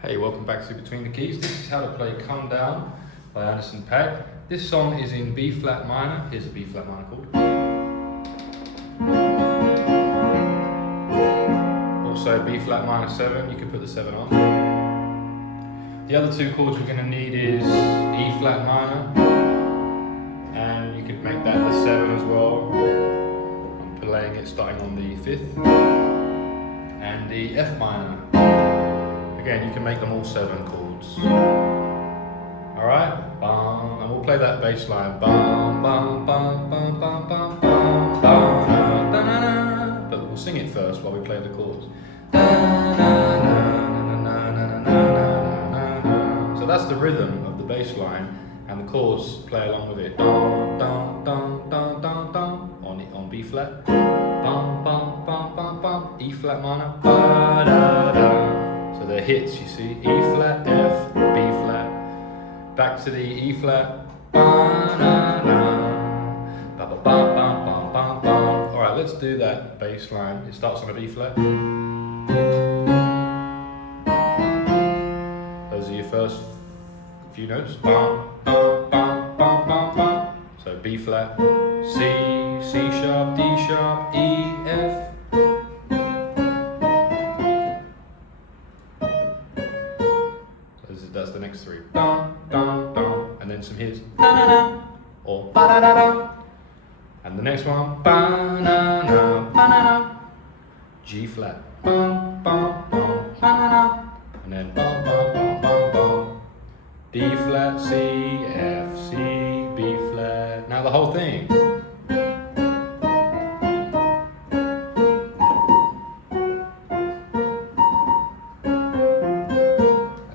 Hey, welcome back to Between the Keys. This is how to play Come Down by Anderson Paak. This song is in B flat minor. Here's a B flat minor chord. Also B flat minor 7, you can put the 7 on. The other two chords we're going to need is E flat minor, and you could make that the 7 as well. I'm playing it starting on the 5th, and the F minor. Again, you can make them all 7 chords. Alright? And we'll play that bass line. But we'll sing it first while we play the chords. So that's the rhythm of the bass line, and the chords play along with it. On B flat. E flat minor. So the hits, you see, E flat, F, B flat, back to the E flat, Alright, let's do that bass line. It starts on a B flat. Those are your first few notes. So B flat, C, C sharp, D sharp, E, F. That's the next 3. And then some hits. Or and the next one. G flat. And then D flat, C, F, C, B flat. Now the whole thing.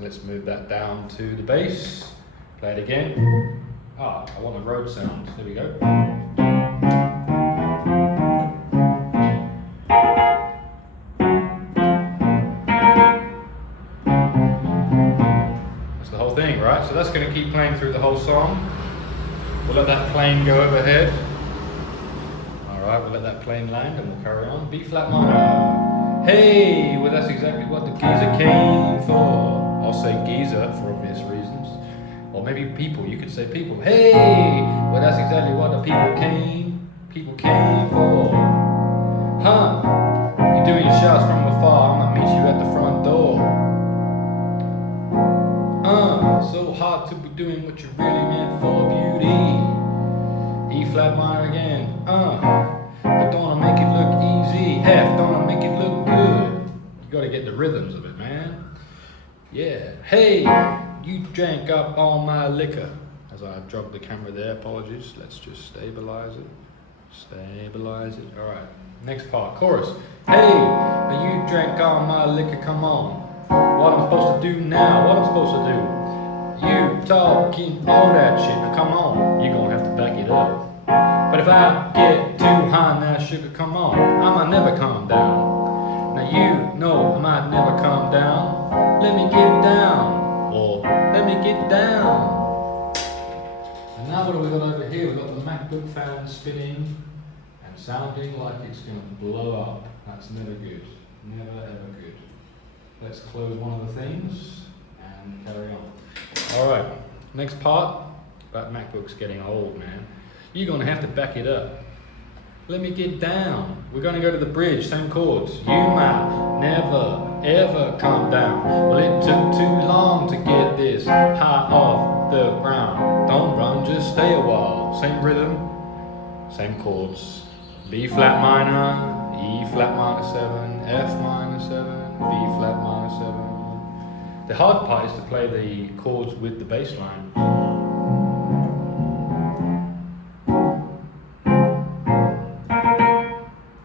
Let's move that down to the bass. Play it again. I want a road sound. There we go. That's the whole thing, right? So that's going to keep playing through the whole song. We'll let that plane go overhead. Alright, we'll let that plane land and we'll carry on. B flat minor. Hey, well that's exactly what the geezer came for. I'll say geezer for obvious reasons. Or maybe people, you could say people. Hey, well that's exactly what the people came for. Huh, you're doing your shouts from afar, I'm gonna meet you at the front door. So hard to be doing what you really meant for, beauty. E flat minor again, but don't make it look easy. F, don't make it look good. You gotta get the rhythms of it, man. Yeah. Hey, you drank up all my liquor. As I dropped the camera there, apologies. Let's just stabilize it. Stabilize it. Alright. Next part, chorus. Hey, you drank all my liquor, come on. What I'm supposed to do now? What I'm supposed to do? You talking all that shit, now come on. You're gonna have to back it up. But if I get too high now, sugar, come on. I might never calm down. Now you know I might never calm down. Let me get down, or let me get down. And now what have we got over here? We've got the MacBook fan spinning and sounding like it's going to blow up. That's never good. Never ever good. Let's close one of the things and carry on. Alright, next part about MacBooks getting old, man. You're going to have to back it up. Let me get down. We're going to go to the bridge, same chords. You might never, ever calm down. Well, it took too long to get this high off the ground. Don't run, just stay a while. Same rhythm, same chords. B flat minor, E flat minor 7, F minor 7, B flat minor 7. The hard part is to play the chords with the bass line.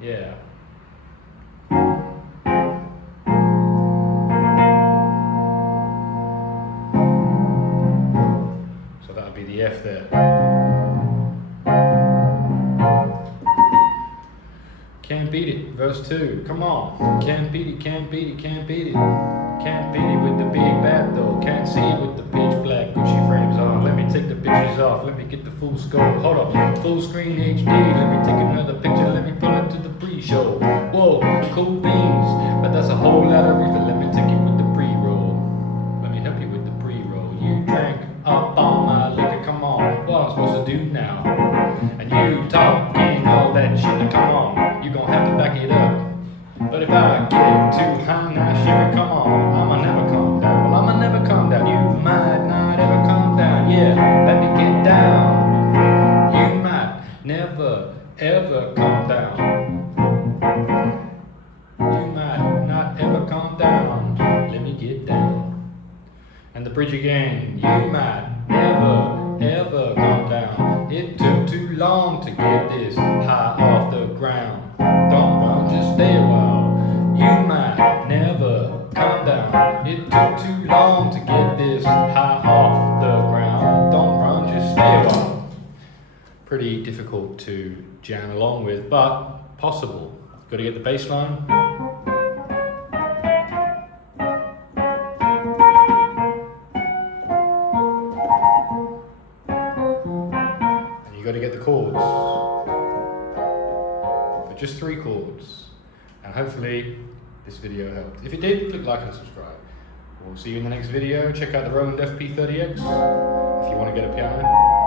Yeah. So that would be the F there. Can't beat it, verse 2, come on. Can't beat it, can't beat it, can't beat it. Can't beat it with the big bad though. Can't see it with the pitch black Gucci frames on. Let me take the pictures off, let me get the full scope. Hold up, full screen HD. Let me take another picture, let me pull it to the pre-show. Whoa, cool beans, but that's a whole lot of reefer. Let me take it with the pre-roll. I'ma never calm down. Well, I'ma never calm down. You might not ever calm down. Yeah, let me get down. You might never ever calm down. You might not ever calm down. Let me get down. And the bridge again. You might never ever calm down. It took too long to get this high off the ground. Don't run, just stay a while. You might never calm down. It took too long to get this high off the ground. Don't run, just stay a while. Pretty difficult to jam along with, but possible. Got to get the bass line. And you got to get the chords. But just 3 chords. And hopefully this video helped. If it did, click like and subscribe. We'll see you in the next video. Check out the Roland FP-30X if you want to get a piano.